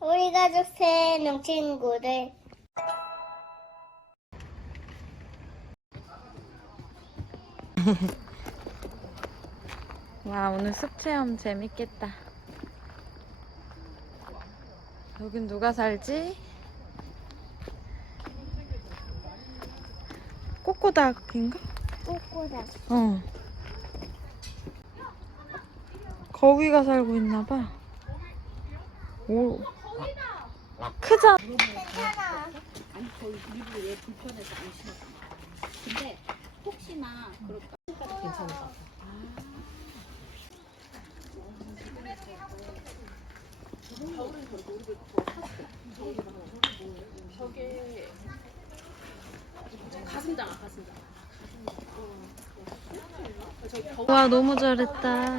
우리 가족 새놈 친구들. 와 오늘 숲 체험 재밌겠다. 여긴 누가 살지? 꼬꼬닭인가? 꼬꼬다. 어. 거위가 살고 있나 봐. 오. 크잖아. 괜찮아. 아니 거의 일부러 얘 불편해서 안 신었어. 근데 혹시나 그럴까? 괜찮아서. 저게 가슴장 가슴장. 와 너무 잘했다.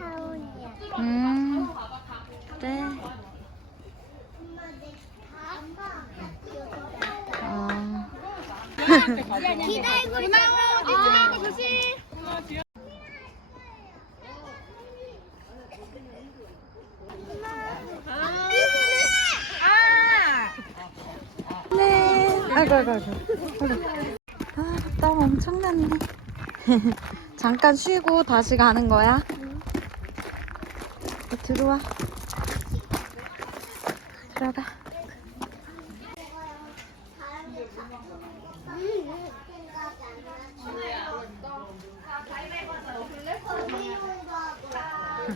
하온이야. 음. 그래. 어. 기다리고 있어. 조심. 네. 아이고 아이고 아이고. 아, 땀 엄청 났네. 잠깐 쉬고 다시 가는 거야? 어, 들어와. 들어가. 하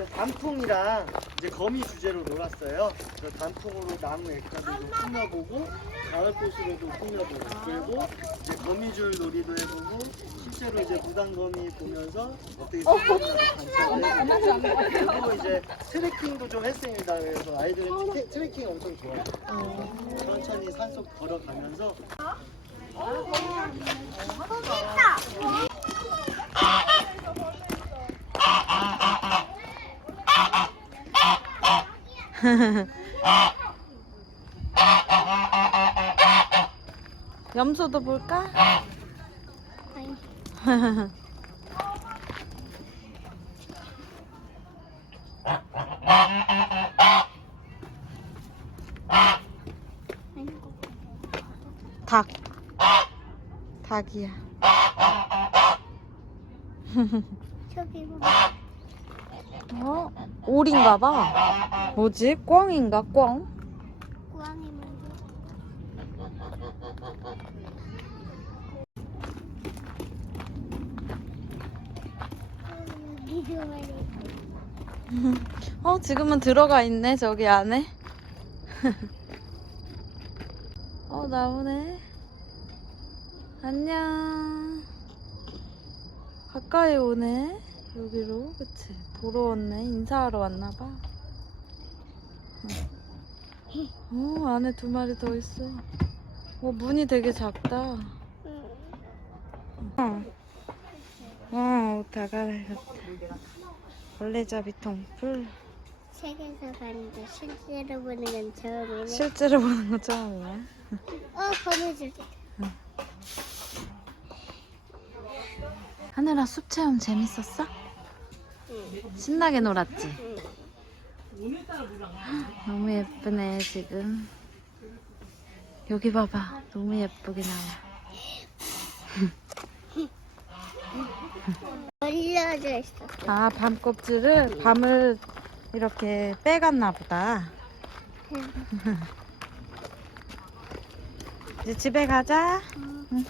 늘. 이제 단풍이랑 이제 거미 주제로 놀았어요. 그래서 단풍으로 나무 좀 꾸며보고 가을꽃으로도 꾸며보고 그리고 이제 거미줄 놀이도 해보고 실제로 이제 무당거미 보면서 어떻게 해보고 그리고 이제 트레킹도 좀 했습니다. 그래서 아이들은 트- 트레킹 엄청 좋아해요. 천천히 산속 걸어가면서 염소도 볼까? 닭. 닭이야. 저기 봐. 어? 오리인가 봐. 뭐지? 이거 말이야. 어, 지금은 들어가 있네, 저기 안에. 어, 나오네. 안녕. 가까이 오네. 여기로, 그치? 보러 왔네. 인사하러 왔나봐. 어, 안에 두 마리 더 있어. 어, 문이 되게 작다. 어. 어, 옷다 갈아입었다. 벌레잡이 통풀. 책에서 봤는데 실제로 보는 건 처음이네. 실제로 보는 거 처음이야. 어, 거미줄. 하늘아 숲 체험 재밌었어? 신나게 놀았지? 너무 예쁘네 지금. 여기 봐봐. 너무 예쁘게 나와. 올려져 있어. 아 밤 껍질을 밤을 이렇게 빼갔나 보다. 이제 집에 가자. 응.